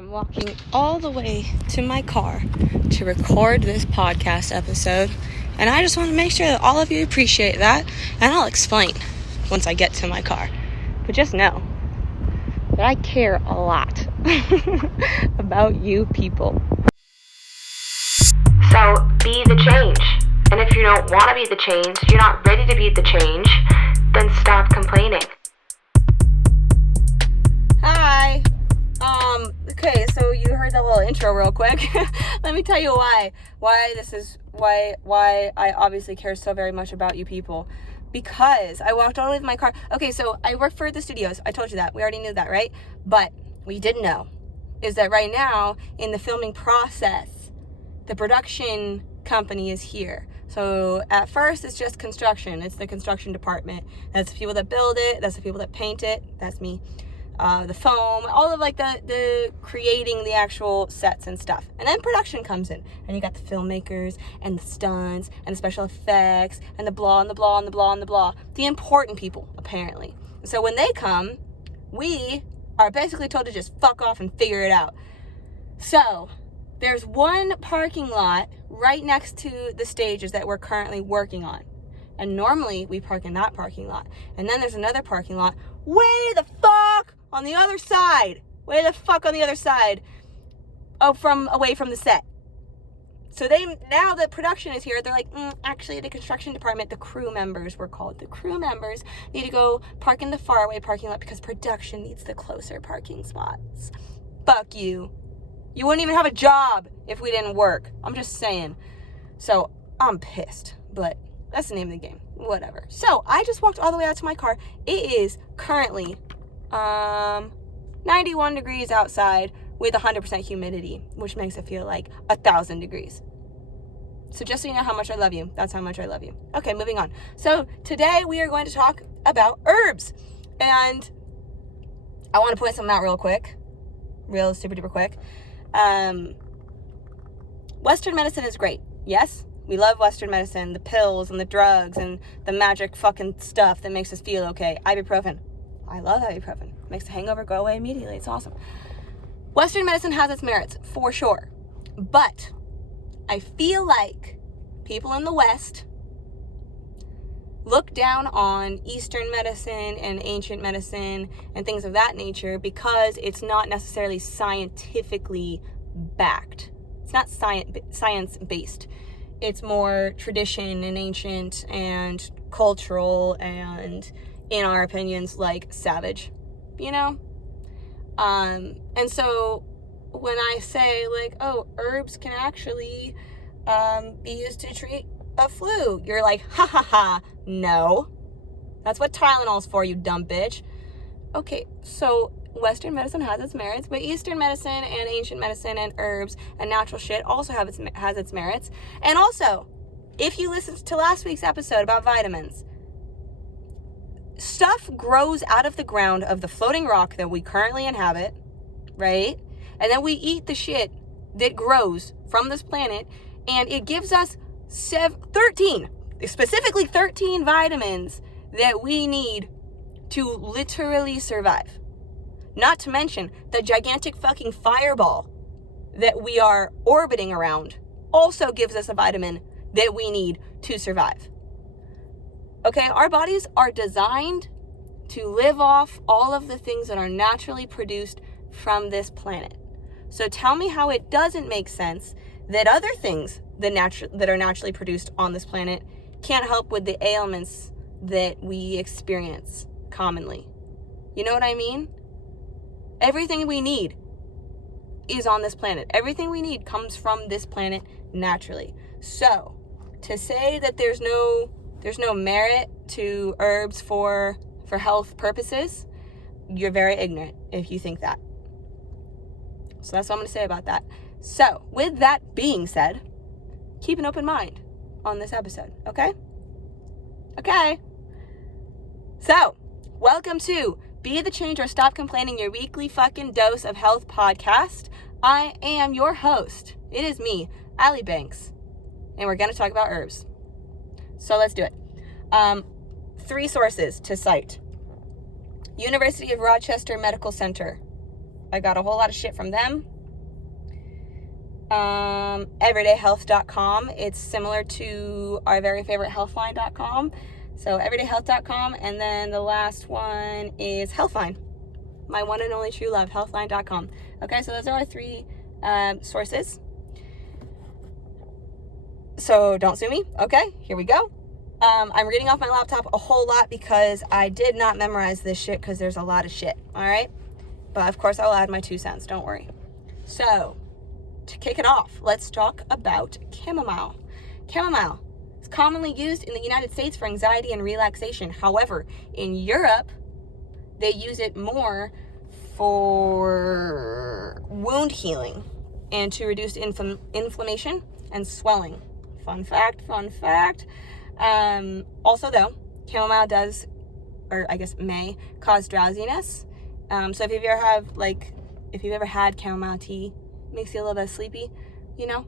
I'm walking all the way to my car to record this podcast episode, and I just want to make sure that all of you appreciate that, and I'll explain once I get to my car. But just know that I care a lot about you people. So be the change. And if you don't want to be the change, you're not ready to be the change, then stop complaining. Hi. Okay, so you heard that little intro real quick. Let me tell you why I obviously care so very much about you people. Because I walked all the way to my car. Okay, so I work for the studios. I told you that. We already knew that, right? But what you didn't know is that right now, in the filming process, the production company is here. So at first, it's just construction. It's the construction department. That's the people that build it. That's the people that paint it. That's me. The foam, all of like the creating the actual sets and stuff. And then production comes in, and you got the filmmakers and the stunts and the special effects and the blah and the blah and the blah and the blah. The important people, apparently. So when they come, we are basically told to just fuck off and figure it out. So there's one parking lot right next to the stages that we're currently working on. And normally we park in that parking lot. And then there's another parking lot way the fuck on the other side. Way the fuck on the other side. Away from the set. So now the production is here. They're like, actually the construction department, the crew members were called. The crew members need to go park in the faraway parking lot because production needs the closer parking spots. Fuck you. You wouldn't even have a job if we didn't work. I'm just saying. So I'm pissed, but that's the name of the game. Whatever. So I just walked all the way out to my car. It is currently 91 degrees outside with 100% humidity, which makes it feel like 1,000 degrees. So just so you know how much I love you, that's how much I love you. Okay, moving on. So today we are going to talk about herbs. And I want to point something out real quick. Real super duper quick. Western medicine is great. Yes? We love Western medicine, the pills and the drugs and the magic fucking stuff that makes us feel okay. Ibuprofen. I love ibuprofen. Makes the hangover go away immediately. It's awesome. Western medicine has its merits, for sure. But I feel like people in the West look down on Eastern medicine and ancient medicine and things of that nature because it's not necessarily scientifically backed. It's not science-based. It's more tradition and ancient and cultural and, in our opinions, like savage, you know? And so when I say like, oh, herbs can actually be used to treat a flu, you're like, ha ha ha, no. That's what Tylenol's for, you dumb bitch. Okay, so Western medicine has its merits, but Eastern medicine and ancient medicine and herbs and natural shit also has its merits. And also, if you listened to last week's episode about vitamins, stuff grows out of the ground of the floating rock that we currently inhabit, right? And then we eat the shit that grows from this planet, and it gives us 13 vitamins that we need to literally survive. Not to mention the gigantic fucking fireball that we are orbiting around also gives us a vitamin that we need to survive. Okay, our bodies are designed to live off all of the things that are naturally produced from this planet. So tell me how it doesn't make sense that other things that are naturally produced on this planet can't help with the ailments that we experience commonly. You know what I mean? Everything we need is on this planet. Everything we need comes from this planet naturally. So, to say that there's no merit to herbs for health purposes, you're very ignorant if you think that. So that's what I'm going to say about that. So, with that being said, keep an open mind on this episode, okay? Okay. So, welcome to Be the Change or Stop Complaining, your weekly fucking dose of health podcast. I am your host. It is me, Allie Banks. And we're going to talk about herbs. So let's do it. 3 sources to cite. University of Rochester Medical Center. I got a whole lot of shit from them. Everydayhealth.com. It's similar to our very favorite healthline.com. So everydayhealth.com, and then the last one is Healthline. My one and only true love, healthline.com. Okay, so those are our three sources. So don't sue me. Okay, here we go. I'm reading off my laptop a whole lot because I did not memorize this shit because there's a lot of shit. All right, but of course I'll add my 2 cents. Don't worry. So to kick it off, let's talk about chamomile. Chamomile is commonly used in the United States for anxiety and relaxation. However, in Europe, they use it more for wound healing and to reduce inflammation and swelling. Fun fact. Also, though, chamomile does, or I guess may, cause drowsiness. So if you've ever had chamomile tea, it makes you a little bit sleepy, you know?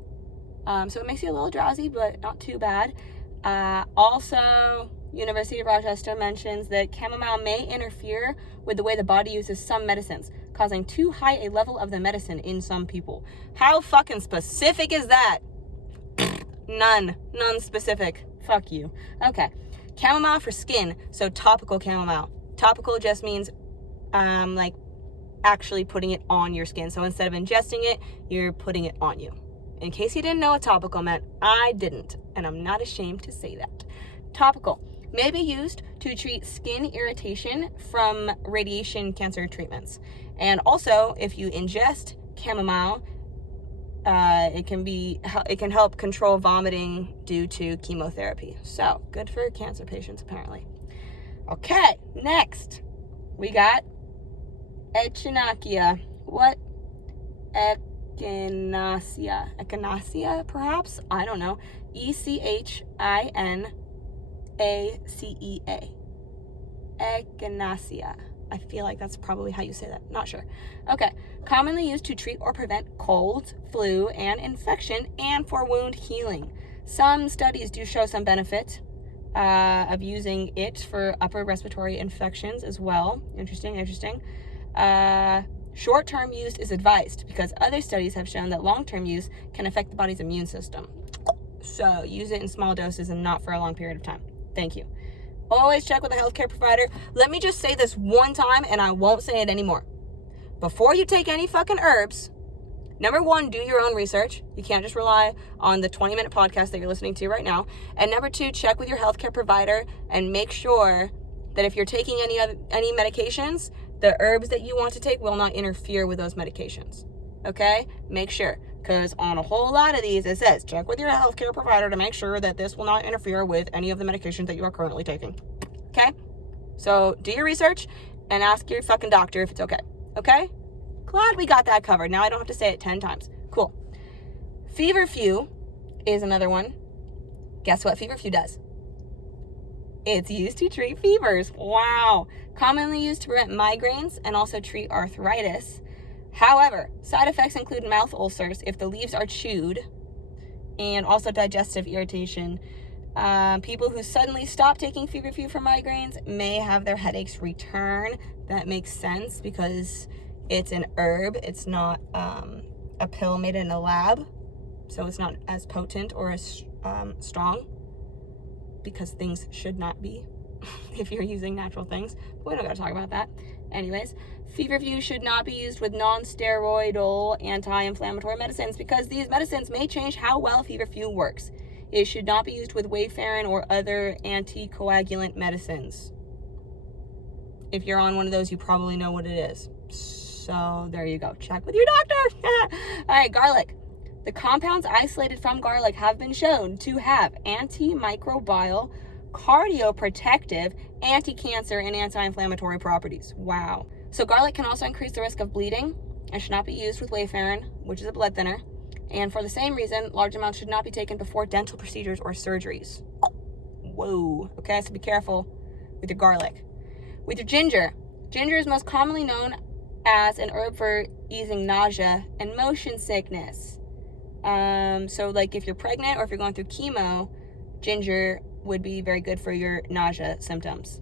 So it makes you a little drowsy, but not too bad. Also, University of Rochester mentions that chamomile may interfere with the way the body uses some medicines, causing too high a level of the medicine in some people. How fucking specific is that? None specific. Fuck you. Okay. Chamomile for skin. So topical chamomile. Topical just means like actually putting it on your skin. So instead of ingesting it, you're putting it on you. In case you didn't know what topical meant, I didn't, and I'm not ashamed to say that. Topical may be used to treat skin irritation from radiation cancer treatments. And also, if you ingest chamomile, it can help control vomiting due to chemotherapy. So, good for cancer patients, apparently. Okay, next, we got Echinacea. What? Echinacea, perhaps? I don't know. Echinacea. Echinacea. I feel like that's probably how you say that. Not sure. Okay. Commonly used to treat or prevent colds, flu, and infection, and for wound healing. Some studies do show some benefit of using it for upper respiratory infections as well. Interesting. Short-term use is advised because other studies have shown that long-term use can affect the body's immune system. So use it in small doses and not for a long period of time. Thank you. Always check with a healthcare provider. Let me just say this one time and I won't say it anymore. Before you take any fucking herbs, number one, do your own research. You can't just rely on the 20-minute podcast that you're listening to right now. And number two, check with your healthcare provider and make sure that if you're taking any medications, the herbs that you want to take will not interfere with those medications. Okay? Make sure. Because on a whole lot of these, it says, check with your healthcare provider to make sure that this will not interfere with any of the medications that you are currently taking. Okay? So, do your research and ask your fucking doctor if it's okay. Okay? Glad we got that covered. Now I don't have to say it 10 times. Cool. Feverfew is another one. Guess what Feverfew does? It's used to treat fevers. Wow. Commonly used to prevent migraines and also treat arthritis. However, side effects include mouth ulcers if the leaves are chewed, and also digestive irritation. People who suddenly stop taking Feverfew for migraines may have their headaches return. That makes sense because it's an herb. It's not a pill made in a lab, so it's not as potent or as strong, because things should not be if you're using natural things. But we don't gotta talk about that. Anyways, Feverfew should not be used with non-steroidal anti-inflammatory medicines because these medicines may change how well Feverfew works. It should not be used with Wayfarin or other anticoagulant medicines. If you're on one of those, you probably know what it is. So there you go. Check with your doctor. All right, garlic. The compounds isolated from garlic have been shown to have antimicrobial, cardioprotective, anti-cancer, and anti-inflammatory properties. Wow. So garlic can also increase the risk of bleeding and should not be used with Wayfarin, which is a blood thinner. And for the same reason, large amounts should not be taken before dental procedures or surgeries. Whoa. Okay, so be careful with your garlic. With your ginger. Ginger is most commonly known as an herb for easing nausea and motion sickness. So like if you're pregnant or if you're going through chemo, ginger would be very good for your nausea symptoms.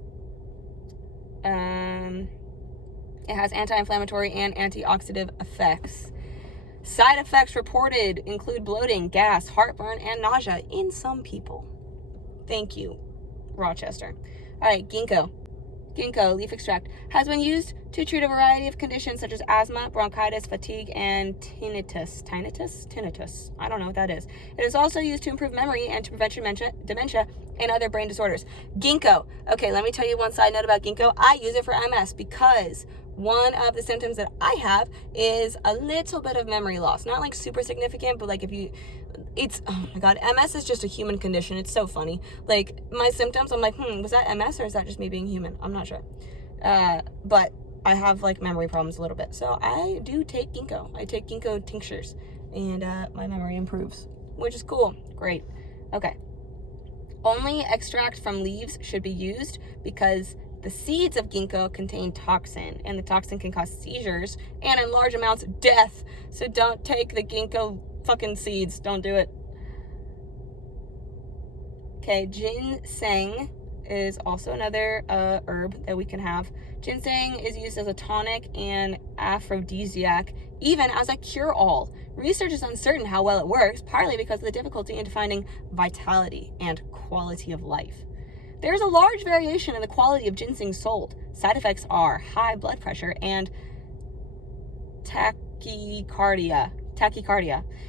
It has anti-inflammatory and antioxidant effects. Side effects reported include bloating, gas, heartburn, and nausea in some people. Thank you, Rochester. All right, ginkgo. Ginkgo leaf extract has been used to treat a variety of conditions such as asthma, bronchitis, fatigue, and tinnitus. Tinnitus. I don't know what that is. It is also used to improve memory and to prevent dementia and other brain disorders. Ginkgo. Okay, let me tell you one side note about ginkgo. I use it for MS because one of the symptoms that I have is a little bit of memory loss. Not like super significant, but like oh my God, MS is just a human condition. It's so funny. Like my symptoms, I'm like, was that MS or is that just me being human? I'm not sure. But I have like memory problems a little bit. So I do take ginkgo. I take ginkgo tinctures and my memory improves, which is cool. Great. Okay. Only extract from leaves should be used because the seeds of ginkgo contain toxin, and the toxin can cause seizures and in large amounts death. So don't take the ginkgo fucking seeds. Don't do it. Okay, ginseng is also another herb that we can have. Ginseng is used as a tonic and aphrodisiac, even as a cure-all. Research is uncertain how well it works, partly because of the difficulty in defining vitality and quality of life. There is a large variation in the quality of ginseng sold. Side effects are high blood pressure and tachycardia.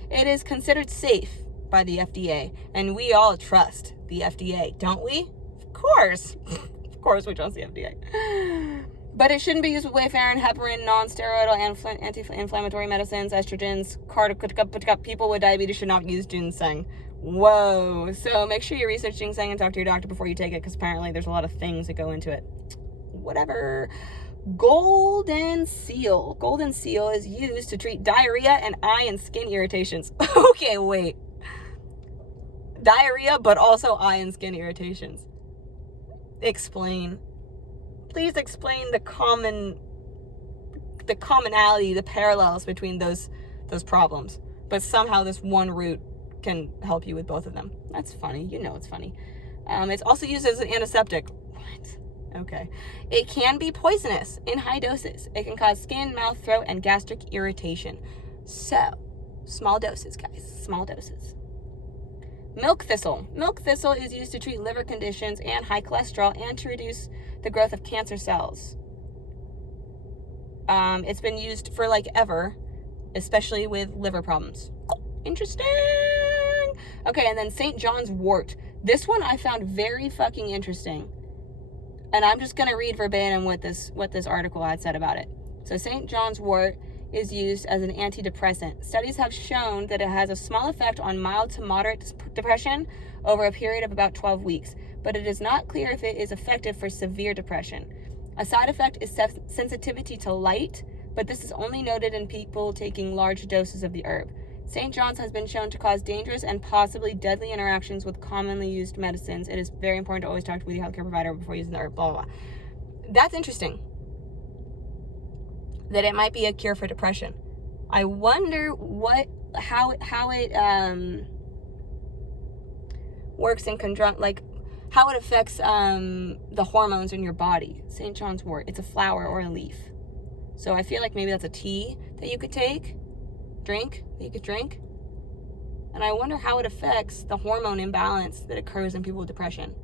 It is considered safe by the FDA, and we all trust the FDA, don't we? Of course. Of course we trust the FDA. But it shouldn't be used with Wayfair and heparin, non-steroidal anti-inflammatory medicines, estrogens, people with diabetes should not use ginseng. Whoa. So make sure you research ginseng and talk to your doctor before you take it, because apparently there's a lot of things that go into it. Whatever. Golden seal. Golden seal is used to treat diarrhea and eye and skin irritations. Okay, wait. Diarrhea, but also eye and skin irritations. Explain. Please explain the commonality, the parallels between those problems. But somehow this one root can help you with both of them. That's funny. You know it's funny. It's also used as an antiseptic. What? Okay. It can be poisonous in high doses. It can cause skin, mouth, throat, and gastric irritation. So, small doses, guys. Small doses. Milk thistle. Milk thistle is used to treat liver conditions and high cholesterol and to reduce the growth of cancer cells. It's been used for like ever, especially with liver problems. Interesting. Okay, and then St. John's wort. This one I found very fucking interesting. And I'm just going to read verbatim what this article had said about it. So St. John's wort is used as an antidepressant. Studies have shown that it has a small effect on mild to moderate depression over a period of about 12 weeks, but it is not clear if it is effective for severe depression. A side effect is sensitivity to light, but this is only noted in people taking large doses of the herb. St. John's has been shown to cause dangerous and possibly deadly interactions with commonly used medicines. It is very important to always talk with your healthcare provider before using the herb, blah, blah, blah. That's interesting. That it might be a cure for depression. I wonder how it works in conjunction, like how it affects the hormones in your body. St. John's wort, it's a flower or a leaf. So I feel like maybe that's a tea that you could drink. And I wonder how it affects the hormone imbalance that occurs in people with depression.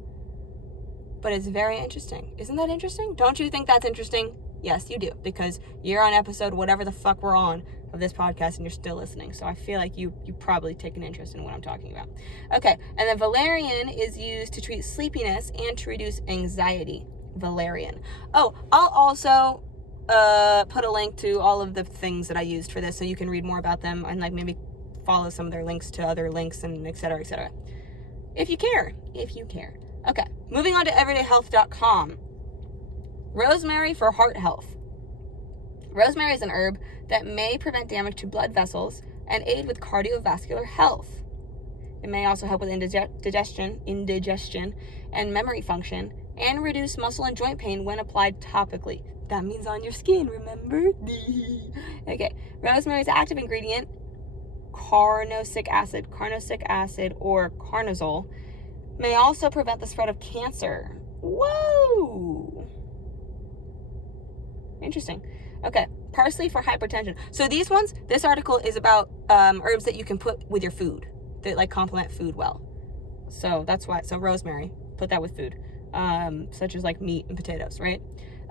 But it's very interesting. Isn't that interesting? Don't you think that's interesting? Yes, you do, because you're on episode whatever the fuck we're on of this podcast and you're still listening. So I feel like you probably take an interest in what I'm talking about. Okay, and then valerian is used to treat sleepiness and to reduce anxiety. Valerian. Oh, I'll also put a link to all of the things that I used for this so you can read more about them and like maybe follow some of their links to other links and etc. etc. If you care. Okay, moving on to everydayhealth.com. Rosemary for heart health. Rosemary is an herb that may prevent damage to blood vessels and aid with cardiovascular health. It may also help with indigestion, and memory function, and reduce muscle and joint pain when applied topically. That means on your skin, remember? Okay, rosemary's active ingredient, carnosic acid or carnosol, may also prevent the spread of cancer. Whoa! Interesting. Okay, parsley for hypertension. So these ones, this article is about herbs that you can put with your food that like complement food well. So that's why. So rosemary, put that with food, such as like meat and potatoes, right?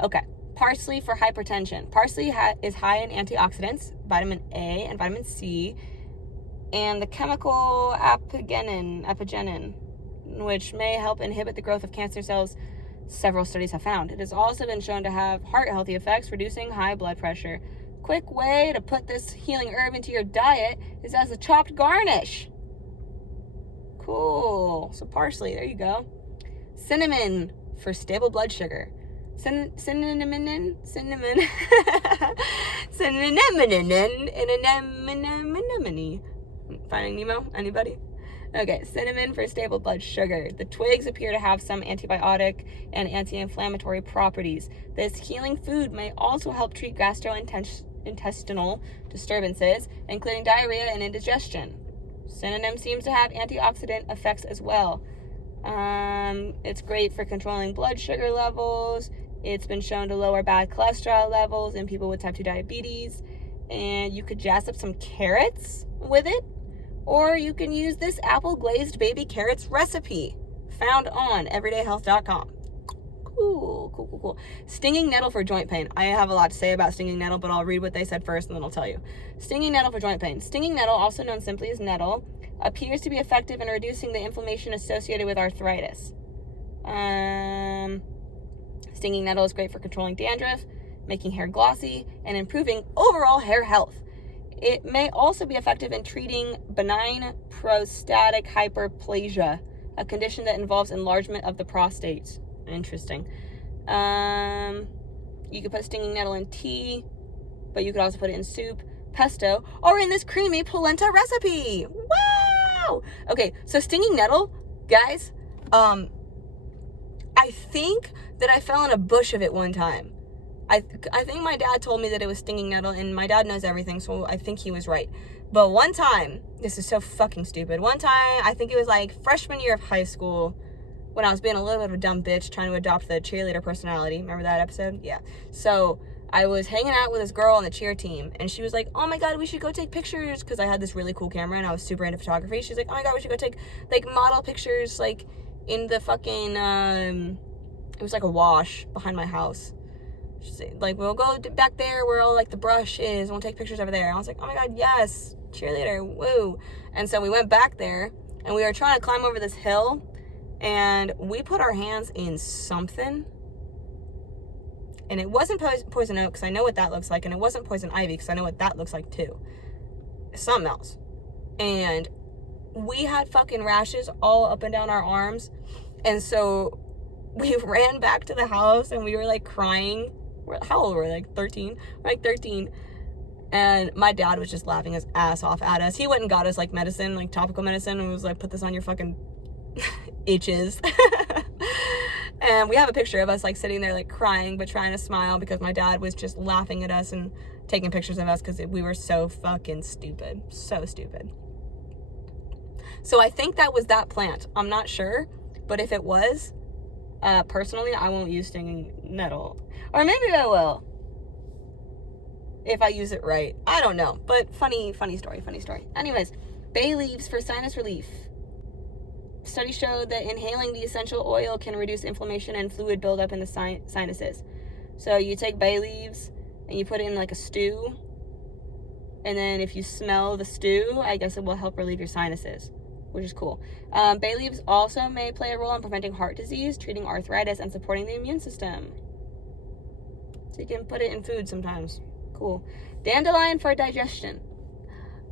Okay, parsley for hypertension. Parsley is high in antioxidants, vitamin A and vitamin C, and the chemical apigenin, which may help inhibit the growth of cancer cells, several studies have found. It has also been shown to have heart-healthy effects, reducing high blood pressure. Quick way to put this healing herb into your diet is as a chopped garnish. Cool. So parsley, there you go. Cinnamon for stable blood sugar. Cinnamon. Finding Nemo? Anybody? Okay, cinnamon for stable blood sugar. The twigs appear to have some antibiotic and anti-inflammatory properties. This healing food may also help treat gastrointestinal disturbances, including diarrhea and indigestion. Cinnamon seems to have antioxidant effects as well. It's great for controlling blood sugar levels. It's been shown to lower bad cholesterol levels in people with type 2 diabetes. And you could jazz up some carrots with it. Or you can use this apple glazed baby carrots recipe found on everydayhealth.com. Cool. Stinging nettle for joint pain. I have a lot to say about stinging nettle, but I'll read what they said first and then I'll tell you. Stinging nettle for joint pain. Stinging nettle, also known simply as nettle, appears to be effective in reducing the inflammation associated with arthritis. Stinging nettle is great for controlling dandruff, making hair glossy, and improving overall hair health. It may also be effective in treating benign prostatic hyperplasia, a condition that involves enlargement of the prostate. Interesting. You could put stinging nettle in tea, but you could also put it in soup, pesto, or in this creamy polenta recipe. Wow! Okay, so stinging nettle, guys, I think that I fell in a bush of it one time. I think my dad told me that it was stinging nettle, and my dad knows everything, so I think he was right. But one time, this is so fucking stupid. One time, I think it was like freshman year of high school, when I was being a little bit of a dumb bitch trying to adopt the cheerleader personality. Remember that episode? Yeah. So I was hanging out with this girl on the cheer team, and she was like, oh my god, we should go take pictures, because I had this really cool camera, and I was super into photography. She's like, oh my god, we should go take, like, model pictures, like, in the fucking, it was like a wash behind my house. She's like, we'll go back there where all, like, the brush is, and we'll take pictures over there. And I was like, oh my god, yes, cheerleader, woo. And so we went back there, and we were trying to climb over this hill, and we put our hands in something, and it wasn't poison oak, because I know what that looks like, and it wasn't poison ivy, because I know what that looks like too. Something else. And we had fucking rashes all up and down our arms, and so we ran back to the house, and we were like crying. How old were we? Like 13? We're like 13. And my dad was just laughing his ass off at us. He went and got us like medicine, like topical medicine, and was like, put this on your fucking itches. And we have a picture of us like sitting there like crying but trying to smile, because my dad was just laughing at us and taking pictures of us because we were so fucking stupid. So stupid. So I think that was that plant. I'm not sure, but if it was, personally, I won't use stinging nettle. Or maybe I will, if I use it right. I don't know, but funny story. Anyways, bay leaves for sinus relief. Studies showed that inhaling the essential oil can reduce inflammation and fluid buildup in the sinuses. So you take bay leaves and you put it in like a stew, and then if you smell the stew, I guess it will help relieve your sinuses, which is cool. Bay leaves also may play a role in preventing heart disease, treating arthritis, and supporting the immune system. So you can put it in food sometimes. Cool. Dandelion for digestion.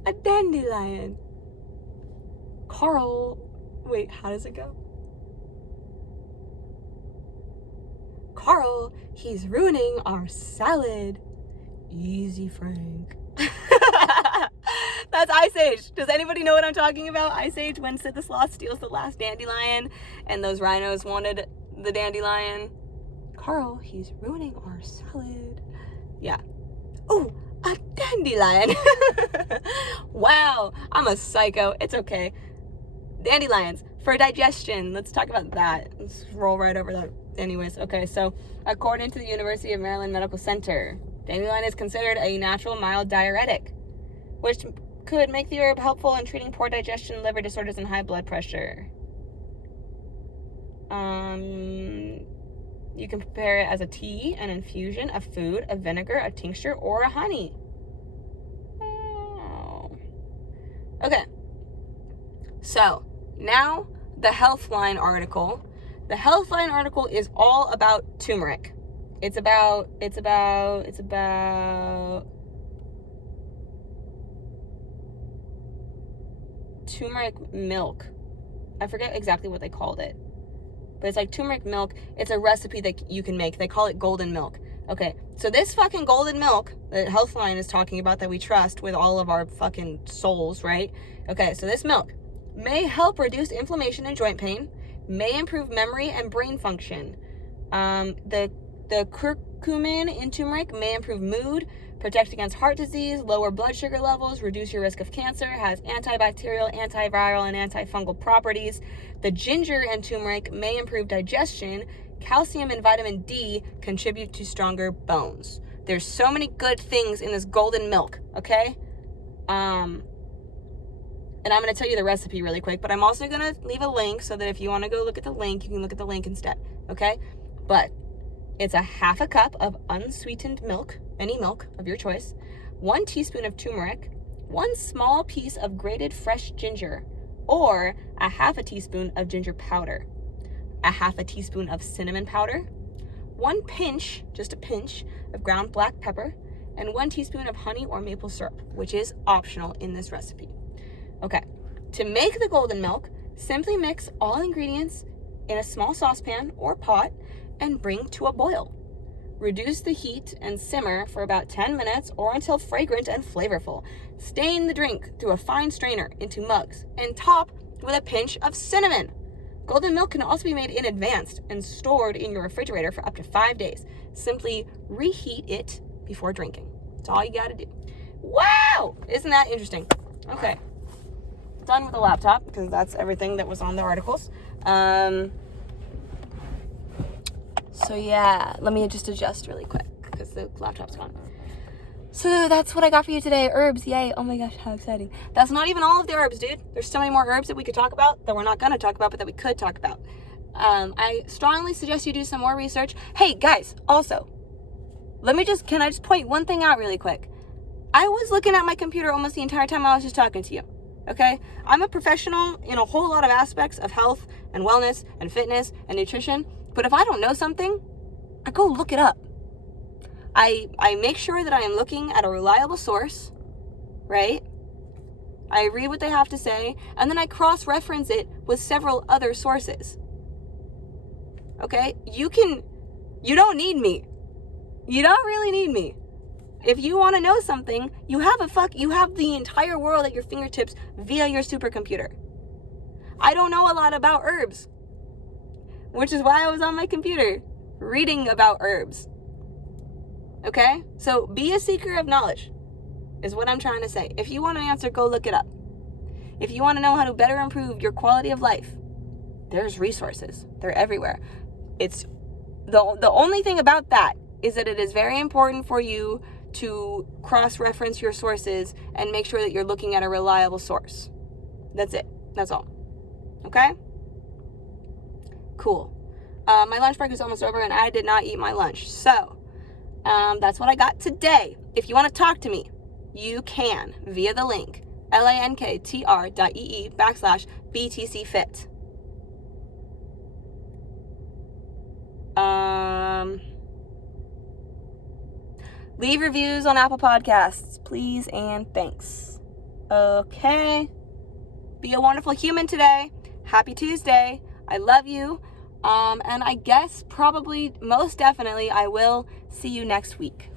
A dandelion. Carl. Wait, how does it go? Carl, he's ruining our salad. Easy, Frank. That's Ice Age. Does anybody know what I'm talking about? Ice Age, when Sid the Sloth steals the last dandelion and those rhinos wanted the dandelion. Carl, he's ruining our salad. Yeah. Oh, a dandelion. Wow, I'm a psycho. It's okay. Dandelions for digestion. Let's talk about that. Let's roll right over that. Anyways, okay, so according to the University of Maryland Medical Center, Dandelion is considered a natural mild diuretic, which could make the herb helpful in treating poor digestion, liver disorders, and high blood pressure. You can prepare it as a tea, an infusion, a food, a vinegar, a tincture, or a honey. Oh. Okay. So, now the Healthline article. The Healthline article is all about turmeric. It's about turmeric milk. I forget exactly what they called it. But it's like turmeric milk. It's a recipe that you can make. They call it golden milk. Okay, so this fucking golden milk that Healthline is talking about that we trust with all of our fucking souls, right? Okay, so this milk may help reduce inflammation and joint pain, may improve memory and brain function. The curcumin in turmeric may improve mood, protect against heart disease, lower blood sugar levels, reduce your risk of cancer, has antibacterial, antiviral, and antifungal properties. The ginger in turmeric may improve digestion. Calcium and vitamin D contribute to stronger bones. There's so many good things in this golden milk, okay? And I'm going to tell you the recipe really quick, but I'm also going to leave a link so that if you want to go look at the link, you can look at the link instead, okay? But it's a half a cup of unsweetened milk, any milk of your choice, 1 teaspoon of turmeric, 1 small piece of grated fresh ginger, or a half a teaspoon of ginger powder, a half a teaspoon of cinnamon powder, 1 pinch, just a pinch, of ground black pepper, and 1 teaspoon of honey or maple syrup, which is optional in this recipe. Okay, to make the golden milk, simply mix all ingredients in a small saucepan or pot and bring to a boil. Reduce the heat and simmer for about 10 minutes or until fragrant and flavorful. Strain the drink through a fine strainer into mugs and top with a pinch of cinnamon. Golden milk can also be made in advance and stored in your refrigerator for up to 5 days. Simply reheat it before drinking. That's all you gotta do. Wow! Isn't that interesting? Okay. Done with the laptop because that's everything that was on the articles. So yeah, let me just adjust really quick because the laptop's gone. So that's what I got for you today. Herbs, yay. Oh my gosh, how exciting. That's not even all of the herbs, dude. There's so many more herbs that we could talk about that we're not going to talk about, but that we could talk about. I strongly suggest you do some more research. Hey, guys, also, can I just point one thing out really quick? I was looking at my computer almost the entire time I was just talking to you, okay? I'm a professional in a whole lot of aspects of health and wellness and fitness and nutrition, but if I don't know something, I go look it up. I make sure that I am looking at a reliable source, right? I read what they have to say, and then I cross-reference it with several other sources. Okay? You don't need me. You don't really need me. If you want to know something, you have the entire world at your fingertips via your supercomputer. I don't know a lot about herbs, which is why I was on my computer reading about herbs. Okay? So be a seeker of knowledge is what I'm trying to say. If you want an answer, go look it up. If you want to know how to better improve your quality of life, there's resources. They're everywhere. It's the only thing about that is that it is very important for you to cross-reference your sources and make sure that you're looking at a reliable source. That's it. That's all. Okay? Cool. My lunch break is almost over and I did not eat my lunch. So, that's what I got today. If you want to talk to me, you can via the link linktr.ee/BTCFit. Leave reviews on Apple Podcasts, please and thanks. Okay. Be a wonderful human today. Happy Tuesday. I love you. And I guess probably most definitely I will see you next week.